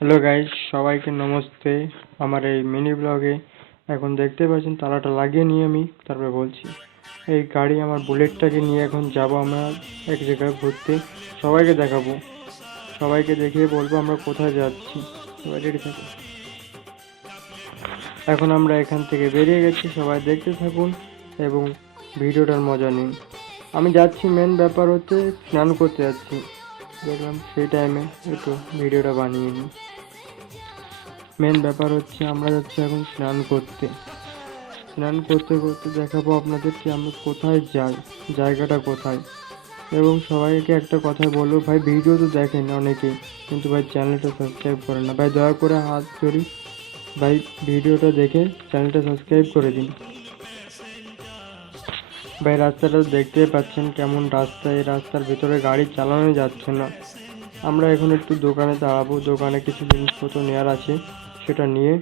Hello guys, সবাইকে নমস্তে। আমার এই মিনি ব্লগে এখন দেখতে পাচ্ছেন তালাটা লাগিয়ে নিয়ে আমি তারপরে বলছি। এই গাড়ি আমার বুলেটটাকে নিয়ে এখন যাব আমরা এক জায়গায় ঘুরতে। সবাইকে দেখাবো, সবাইকে দেখিয়ে বলবো আমরা কোথায় যাচ্ছি। সবাই রেডি থাকো। এখন আমরা এখান থেকে বেরিয়ে গেছি, সবাই দেখতে থাকুন এবং ভিডিওটার মজা নিন। আমি যাচ্ছি, মেন ব্যাপার হচ্ছে স্নান করতে যাচ্ছি। দেখলাম সেই টাইমে একটু ভিডিওটা বানিয়ে নিই। মেন ব্যাপার হচ্ছে আমরা যাচ্ছি এখন স্নান করতে। স্নান করতে করতে দেখাবো আপনাদেরকে আমরা কোথায় যাই, জায়গাটা কোথায়। এবং সবাইকে একটা কথা বলবো, ভাই ভিডিও তো দেখেন অনেকেই, কিন্তু ভাই চ্যানেলটা সাবস্ক্রাইব করেন না। ভাই দয়া করে হাত ধরি, ভাই ভিডিওটা দেখে চ্যানেলটা সাবস্ক্রাইব করে দিন। ভাই রাস্তাটা দেখতেই পাচ্ছেন কেমন রাস্তা, এই রাস্তার ভিতরে গাড়ি চালানো যাচ্ছে না। আমরা এখন একটু দোকানে দাঁড়াবো, দোকানে কিছু জিনিসপত্র নেওয়ার আছে, সেটা নিয়ে